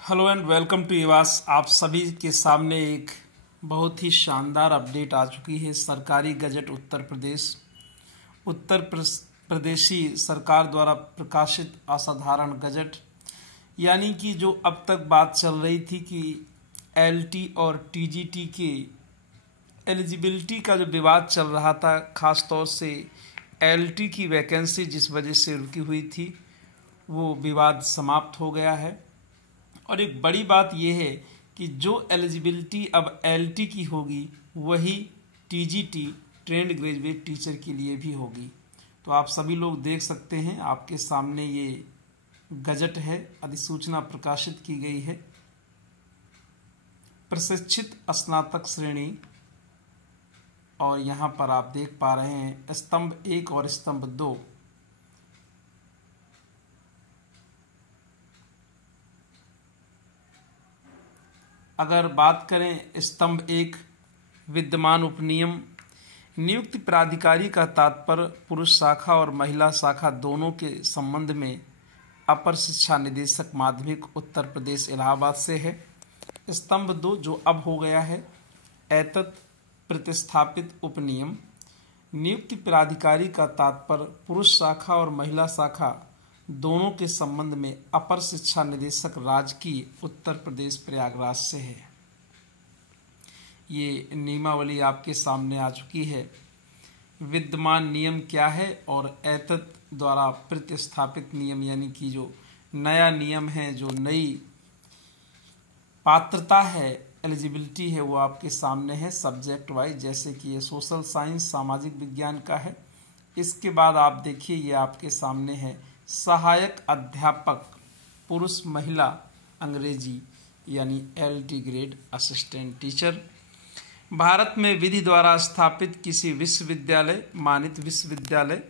Hello and welcome to इवास। आप सभी के सामने एक बहुत ही शानदार अपडेट आ चुकी है। सरकारी गजट प्रदेशी सरकार द्वारा प्रकाशित असाधारण गजट, यानी कि जो अब तक बात चल रही थी कि एलटी और टीजीटी के एलिजिबिलिटी का जो विवाद चल रहा था, खास तौर से एलटी की वैकेंसी जिस वजह से रुकी हुई थी, वो विवाद समाप्त हो गया है। और एक बड़ी बात यह है कि जो एलिजिबिलिटी अब एलटी की होगी वही टीजीटी ट्रेंड ग्रेजुएट टीचर के लिए भी होगी। तो आप सभी लोग देख सकते हैं, आपके सामने ये गजट है, अधिसूचना प्रकाशित की गई है। प्रशिक्षित स्नातक श्रेणी, और यहाँ पर आप देख पा रहे हैं स्तंभ 1 और स्तंभ 2। अगर बात करें स्तंभ 1, विद्यमान उपनियम, नियुक्ति प्राधिकारी का तात्पर्य पुरुष शाखा और महिला शाखा दोनों के संबंध में अपर शिक्षा निदेशक माध्यमिक उत्तर प्रदेश इलाहाबाद से है। स्तंभ 2 जो अब हो गया है, एतत् प्रतिस्थापित उपनियम, नियुक्ति प्राधिकारी का तात्पर्य पुरुष शाखा और महिला शाखा दोनों के संबंध में अपर शिक्षा निदेशक राजकीय उत्तर प्रदेश प्रयागराज से है। ये नियमावली आपके सामने आ चुकी है। विद्यमान नियम क्या है और एतत् द्वारा प्रतिस्थापित नियम, यानी कि जो नया नियम है, जो नई पात्रता है, एलिजिबिलिटी है, वो आपके सामने है सब्जेक्ट वाइज। जैसे कि ये सोशल साइंस सामाजिक विज्ञान का है। इसके बाद आप देखिए, ये आपके सामने है सहायक अध्यापक पुरुष महिला अंग्रेजी, यानी LT grade assistant teacher. Bharat में विधि द्वारा स्थापित किसी विश्वविद्यालय, मानित विश्वविद्यालय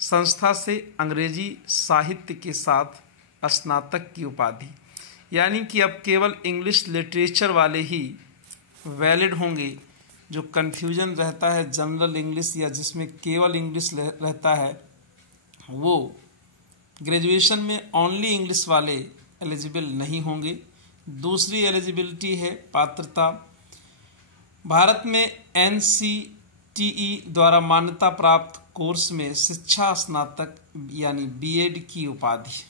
संस्था से अंग्रेजी साहित्य के साथ स्नातक की उपाधि, यानी कि अब केवल इंग्लिश लिटरेचर वाले ही वैलिड होंगे। जो कन्फ्यूजन रहता है जनरल इंग्लिश या जिसमें केवल इंग्लिश रहता है, वो ग्रेजुएशन में ओनली इंग्लिश वाले एलिजिबल नहीं होंगे। दूसरी एलिजिबिलिटी है पात्रता, भारत में एनसीटीई द्वारा मान्यता प्राप्त कोर्स में शिक्षा स्नातक यानी बीएड की उपाधि,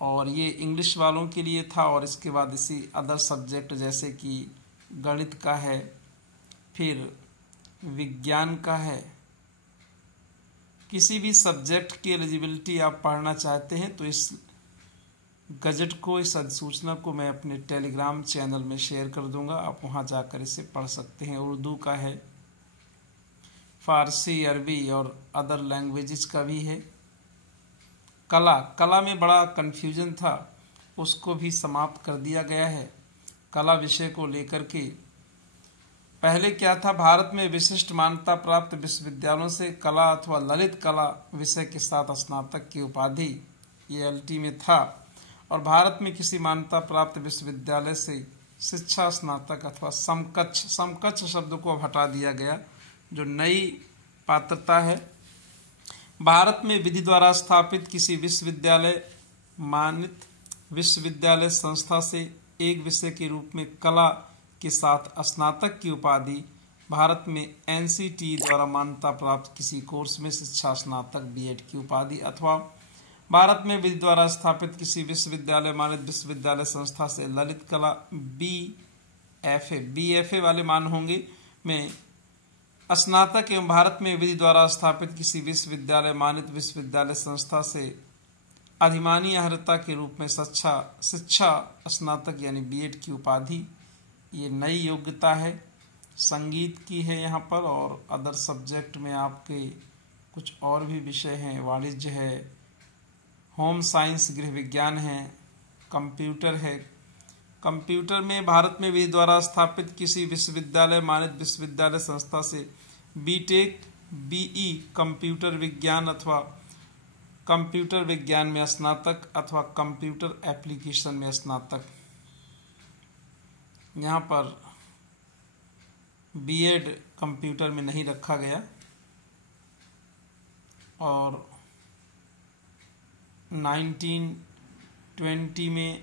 और ये इंग्लिश वालों के लिए था। और इसके बाद इसी अदर सब्जेक्ट जैसे कि गणित का है, फिर विज्ञान का है, किसी भी सब्जेक्ट की एलिजिबिलिटी आप पढ़ना चाहते हैं तो इस गजट को, इस अधिसूचना को मैं अपने टेलीग्राम चैनल में शेयर कर दूंगा, आप वहां जाकर इसे पढ़ सकते हैं। उर्दू का है, फारसी, अरबी और अदर लैंग्वेजेस का भी है। कला में बड़ा कन्फ्यूजन था, उसको भी समाप्त कर दिया गया है। कला विषय को लेकर के पहले क्या था, भारत में विशिष्ट मान्यता प्राप्त विश्वविद्यालयों से कला अथवा ललित कला विषय के साथ स्नातक की उपाधि, ये एलटी में था। और भारत में किसी मान्यता प्राप्त विश्वविद्यालय से शिक्षा स्नातक अथवा समकक्ष शब्द को अब हटा दिया गया, जो नई पात्रता है। भारत में विधि द्वारा स्थापित किसी विश्वविद्यालय, मानित विश्वविद्यालय संस्था से एक विषय के रूप में कला के साथ स्नातक की उपाधि, भारत में एनसीटीई द्वारा मान्यता प्राप्त किसी कोर्स में शिक्षा स्नातक बीएड की उपाधि, अथवा भारत में विधि द्वारा स्थापित किसी विश्वविद्यालय, मानित विश्वविद्यालय संस्था से ललित कला बीएफए वाले मान होंगे में स्नातक, एवं भारत में विधि द्वारा स्थापित किसी विश्वविद्यालय, मानित विश्वविद्यालय संस्था से अधिमानी अर्हता के रूप में शिक्षा स्नातक यानी बीएड की उपाधि। ये नई योग्यता है, संगीत की है यहाँ पर। और अदर सब्जेक्ट में आपके कुछ और भी विषय हैं, वाणिज्य है, होम साइंस गृह विज्ञान है, कंप्यूटर है। कंप्यूटर में भारत में विधि द्वारा स्थापित किसी विश्वविद्यालय, मानित विश्वविद्यालय संस्था से बीटेक बीई कंप्यूटर विज्ञान अथवा कंप्यूटर विज्ञान में स्नातक अथवा कंप्यूटर एप्लीकेशन में स्नातक। यहाँ पर बीएड कंप्यूटर में नहीं रखा गया। और 1920 में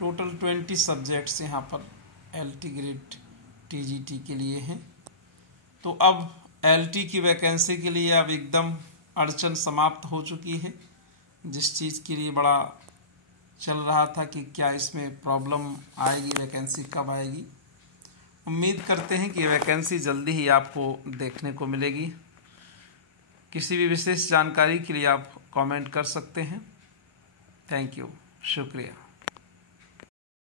टोटल 20 सब्जेक्ट्स यहाँ पर LT ग्रेड TGT के लिए हैं। तो अब LT की वैकेंसी के लिए अब एकदम अड़चन समाप्त हो चुकी है। जिस चीज़ के लिए बड़ा चल रहा था कि क्या इसमें प्रॉब्लम आएगी, वैकेंसी कब आएगी, उम्मीद करते हैं कि वैकेंसी जल्दी ही आपको देखने को मिलेगी। किसी भी विशेष जानकारी के लिए आप कमेंट कर सकते हैं। थैंक यू, शुक्रिया।